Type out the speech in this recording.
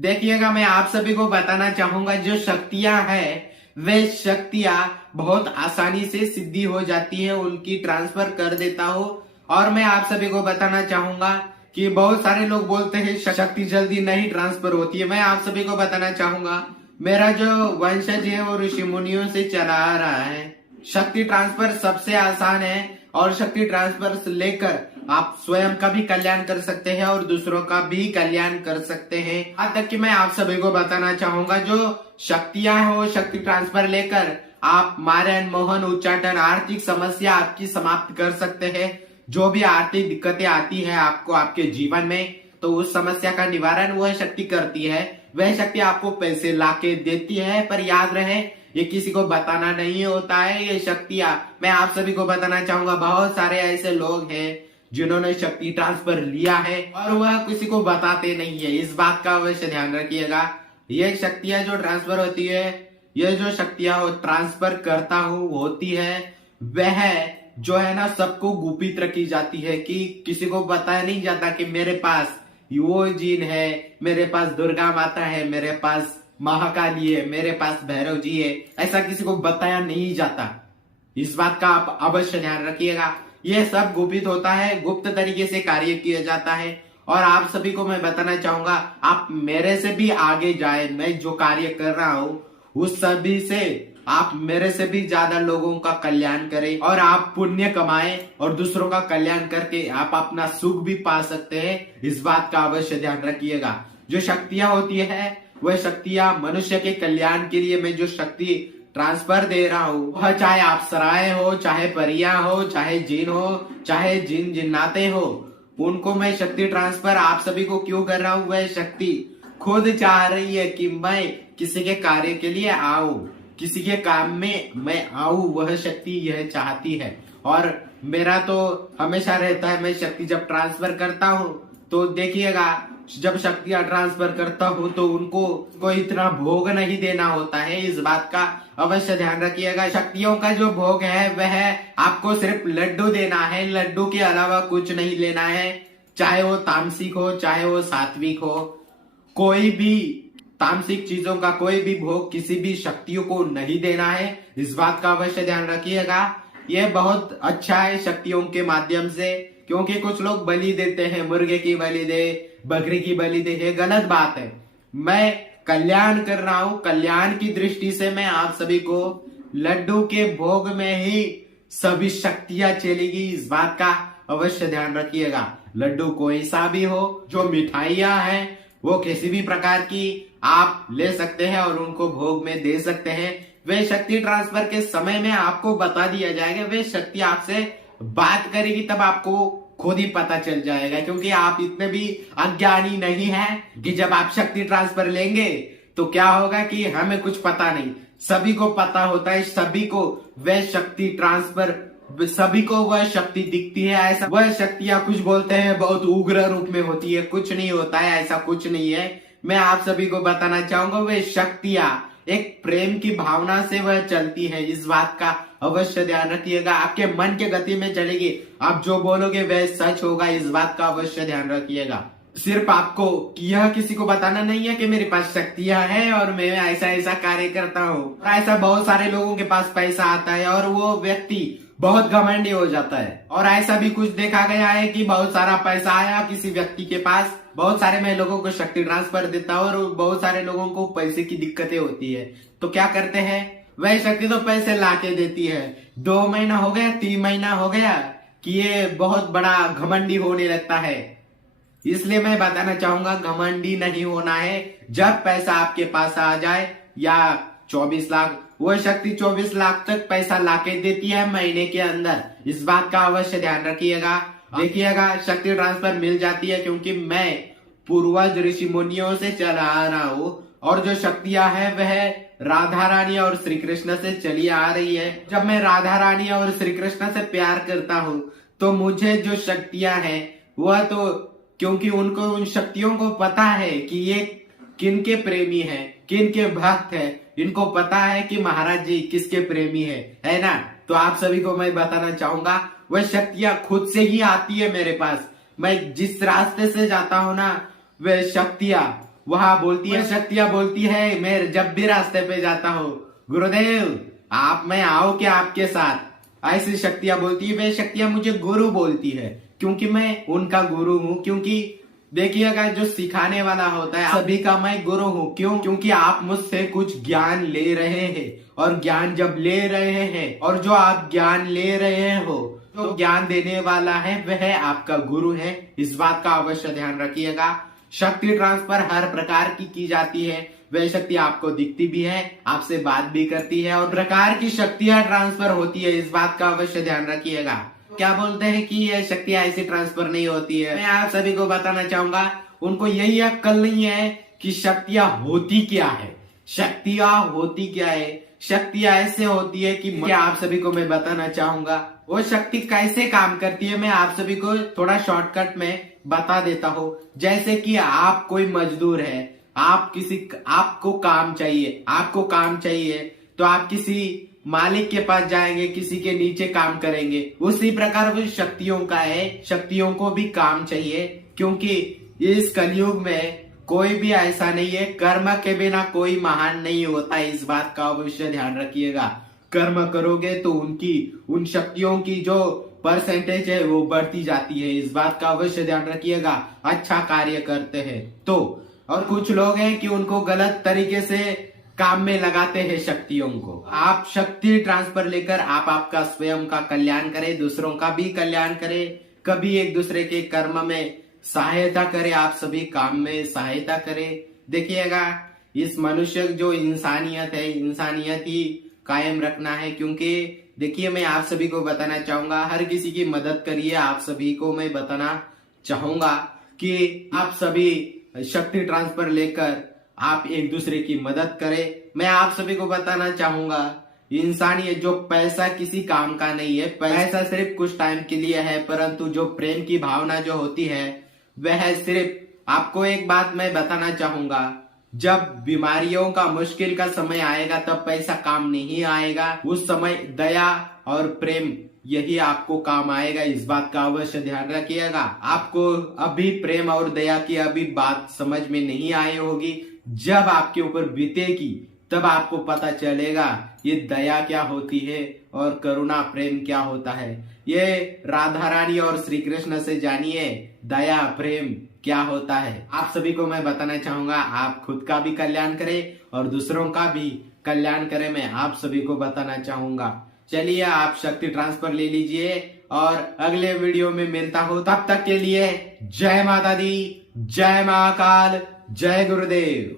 देखिएगा, मैं आप सभी को बताना चाहूंगा जो शक्तियां हैं वे शक्तियां बहुत आसानी से सिद्धि हो जाती है, उनकी ट्रांसफर कर देता हूँ। और मैं आप सभी को बताना चाहूंगा कि बहुत सारे लोग बोलते हैं शक्ति जल्दी नहीं ट्रांसफर होती है। मैं आप सभी को बताना चाहूंगा मेरा जो वंशज है वो ऋषि मुनियों से चला आ रहा है। शक्ति ट्रांसफर सबसे आसान है और शक्ति ट्रांसफर से लेकर आप स्वयं का भी कल्याण कर सकते हैं और दूसरों का भी कल्याण कर सकते हैं। यहाँ तक कि मैं आप सभी को बताना चाहूंगा जो शक्तियां हैं वो शक्ति ट्रांसफर लेकर आप मारण, मोहन, उच्चाटन, आर्थिक समस्या आपकी समाप्त कर सकते हैं। जो भी आर्थिक दिक्कतें आती है आपको आपके जीवन में, तो उस समस्या का निवारण वह शक्ति करती है। वह शक्ति आपको पैसे लाके देती है, पर याद रहे ये किसी को बताना नहीं होता है। ये शक्तियां मैं आप सभी को बताना चाहूंगा, बहुत सारे ऐसे लोग हैं जिन्होंने शक्ति ट्रांसफर लिया है और वह किसी को बताते नहीं है। इस बात का अवश्य ध्यान रखिएगा। ये शक्तियां जो ट्रांसफर होती है, ये जो शक्तियां ट्रांसफर करता हूँ होती है, वह जो है ना सबको गुपित रखी जाती है कि किसी को बताया नहीं जाता कि मेरे पास वो जीन है, मेरे पास दुर्गा माता है, मेरे पास महाकाली है, मेरे पास भैरव जी है। ऐसा किसी को बताया नहीं जाता। इस बात का आप अवश्य ध्यान रखिएगा। यह सब गुपित होता है, गुप्त तरीके से कार्य किया जाता है। और आप सभी को मैं बताना चाहूंगा आप मेरे से भी आगे जाए। मैं जो कार्य कर रहा हूँ उस सभी से आप मेरे से भी ज्यादा लोगों का कल्याण करें और आप पुण्य कमाएं और दूसरों का कल्याण करके आप अपना सुख भी पा सकते हैं। इस बात का अवश्य ध्यान रखिएगा। जो शक्तियां होती है वह शक्तियां मनुष्य के कल्याण के लिए मैं जो शक्ति ट्रांसफर दे रहा हूँ, वह चाहे आप सराय हो, चाहे परियां हो, चाहे जिन हो, चाहे जिन जिन्नाते हो, उनको मैं शक्ति ट्रांसफर आप सभी को क्यों कर रहा हूँ। वह शक्ति खुद चाह रही है कि मैं किसी के कार्य के लिए आऊं, किसी के काम में मैं आऊं। वह शक्ति यह चाहती है और मेरा तो हमेशा रहता है, मैं शक्ति जब ट्रांसफर करता हूँ तो देखिएगा, जब शक्तियां ट्रांसफर करता हूँ तो उनको कोई इतना भोग नहीं देना होता है। इस बात का अवश्य ध्यान रखिएगा। शक्तियों का जो भोग है वह आपको सिर्फ लड्डू देना है, लड्डू के अलावा कुछ नहीं लेना है। चाहे वो तामसिक हो, चाहे वो सात्विक हो, कोई भी तामसिक चीजों का कोई भी भोग किसी भी शक्तियों को नहीं देना है। इस बात का अवश्य ध्यान रखिएगा। यह बहुत अच्छा है शक्तियों के माध्यम से, क्योंकि कुछ लोग बलि देते हैं, मुर्गे की बलि दे, बकरी की बलि दे, ये गलत बात है। मैं कल्याण कर रहा हूं, कल्याण की दृष्टि से मैं आप सभी को लड्डू के भोग में ही सभी शक्तियां चलेगी। इस बात का अवश्य ध्यान रखिएगा। लड्डू कोई सा भी हो, जो मिठाइयां हैं वो किसी भी प्रकार की आप ले सकते हैं और उनको भोग में दे सकते हैं। वे शक्ति ट्रांसफर के समय में आपको बता दिया जाएगा। वे शक्ति आपसे बात करेगी, तब आपको खुद ही पता चल जाएगा, क्योंकि आप इतने भी अज्ञानी नहीं हैं कि जब आप शक्ति ट्रांसफर लेंगे तो क्या होगा कि हमें कुछ पता नहीं। सभी को पता होता है, सभी को वह शक्ति ट्रांसफर, सभी को वह शक्ति दिखती है। ऐसा वह शक्तियां कुछ बोलते हैं बहुत उग्र रूप में होती है, कुछ नहीं होता है, ऐसा कुछ नहीं है। मैं आप सभी को बताना चाहूंगा वह शक्तियां एक प्रेम की भावना से वह चलती है। इस बात का अवश्य ध्यान रखिएगा। आपके मन के गति में चलेगी, आप जो बोलोगे वह सच होगा। इस बात का अवश्य ध्यान रखिएगा। सिर्फ आपको यह किसी को बताना नहीं है कि मेरे पास शक्तियां हैं और मैं ऐसा ऐसा कार्य करता हूँ। ऐसा बहुत सारे लोगों के पास पैसा आता है और वो व्यक्ति बहुत घमंडी हो जाता है। और ऐसा भी कुछ देखा गया है कि बहुत सारा पैसा आया किसी व्यक्ति के पास, बहुत सारे मैं लोगों को शक्ति ट्रांसफर देता हूँ और बहुत सारे लोगों को पैसे की दिक्कतें होती है, तो क्या करते हैं, वह शक्ति तो पैसे लाके देती है। 2 महीना हो गया, 3 महीना हो गया कि ये बहुत बड़ा घमंडी होने लगता है। इसलिए मैं बताना चाहूंगा घमंडी नहीं होना है। जब पैसा आपके पास आ जाए, या 24 लाख, वह शक्ति 24 लाख तक पैसा लाके देती है महीने के अंदर। इस बात का अवश्य ध्यान रखिएगा। देखिएगा, शक्ति ट्रांसफर मिल जाती है क्योंकि मैं पूर्वज ऋषि मुनियों से चला आ रहा हूँ और जो शक्तियां हैं वह राधा रानी और श्री कृष्ण से चली आ रही है। जब मैं राधा रानी और श्री कृष्ण से प्यार करता हूँ तो मुझे जो शक्तियां हैं वह तो, क्योंकि उनको उन शक्तियों को पता है कि ये किन के प्रेमी हैं, किन के भक्त हैं, इनको पता है कि महाराज जी किसके प्रेमी है ना। तो आप सभी को मैं बताना चाहूंगा वह शक्तियां खुद से ही आती है मेरे पास। मैं जिस रास्ते से जाता हूँ ना, वह शक्तियां वहां बोलती है, शक्तियां बोलती है मैं जब भी रास्ते पे जाता हूँ, गुरुदेव आप मैं आओ क्या आपके साथ, ऐसी शक्तियां बोलती है। वे शक्तियां मुझे गुरु बोलती है क्योंकि मैं उनका गुरु हूँ। क्योंकि देखिएगा जो सिखाने वाला होता है सभी का मैं गुरु हूँ। क्यों? क्योंकि आप मुझसे कुछ ज्ञान ले रहे हैं, और ज्ञान जब ले रहे हैं और जो आप ज्ञान ले रहे हो, जो ज्ञान देने वाला है वह आपका गुरु है। इस बात का अवश्य ध्यान रखिएगा। शक्ति ट्रांसफर हर प्रकार की जाती है। वह शक्ति आपको दिखती भी है, आपसे बात भी करती है, और प्रकार की शक्तियां ट्रांसफर होती है। इस बात का अवश्य ध्यान रखिएगा। क्या बोलते हैं कि यह शक्तियां ऐसी ट्रांसफर नहीं होती है। मैं आप सभी को बताना चाहूंगा, उनको यही अक्ल नहीं है कि शक्तियां होती क्या है। शक्तियां होती क्या है? शक्तियां ऐसे होती है कि आप सभी को मैं बताना चाहूंगा वो शक्ति कैसे काम करती है। मैं आप सभी को थोड़ा शॉर्टकट में बता देता हूँ। जैसे कि आप कोई मजदूर है, आपको काम चाहिए तो आप किसी मालिक के पास जाएंगे, किसी के नीचे काम करेंगे। उसी प्रकार वो शक्तियों का है, शक्तियों को भी काम चाहिए। क्योंकि इस कलयुग में कोई भी ऐसा नहीं है, कर्म के बिना कोई महान नहीं होता। इस बात का अवश्य ध्यान रखिएगा। कर्म करोगे तो उन शक्तियों की जो परसेंटेज है वो बढ़ती जाती है। इस बात का अवश्य ध्यान रखिएगा। अच्छा कार्य करते हैं तो। और कुछ लोग हैं कि उनको गलत तरीके से काम में लगाते हैं शक्तियों को। आप शक्ति ट्रांसफर लेकर आप आपका स्वयं का कल्याण करें, दूसरों का भी कल्याण करें। कभी एक दूसरे के कर्म में सहायता करें, आप सभी काम में सहायता करें। देखिएगा इस मनुष्य जो इंसानियत है, इंसानियत ही कायम रखना है। क्योंकि देखिए मैं आप सभी को बताना चाहूंगा, हर किसी की मदद करिए। आप सभी को मैं बताना चाहूंगा कि आप सभी शक्ति ट्रांसफर लेकर आप एक दूसरे की मदद करें। मैं आप सभी को बताना चाहूंगा, इंसानियत जो पैसा किसी काम का नहीं है। पैसा सिर्फ कुछ टाइम के लिए है, परंतु जो प्रेम की भावना जो होती है वह सिर्फ। आपको एक बात मैं बताना चाहूंगा, जब बीमारियों का मुश्किल का समय आएगा तब पैसा काम नहीं आएगा। उस समय दया और प्रेम यही आपको काम आएगा। इस बात का अवश्य ध्यान रखिएगा। आपको अभी प्रेम और दया की अभी बात समझ में नहीं आई होगी, जब आपके ऊपर बीतेगी तब आपको पता चलेगा ये दया क्या होती है और करुणा प्रेम क्या होता है। ये राधा रानी और श्री कृष्ण से जानिए दया प्रेम क्या होता है। आप सभी को मैं बताना चाहूंगा, आप खुद का भी कल्याण करें और दूसरों का भी कल्याण करें। मैं आप सभी को बताना चाहूंगा। चलिए आप शक्ति ट्रांसफर ले लीजिए और अगले वीडियो में मिलता हूं। तब तक के लिए जय माता दी, जय महाकाल, जय गुरुदेव।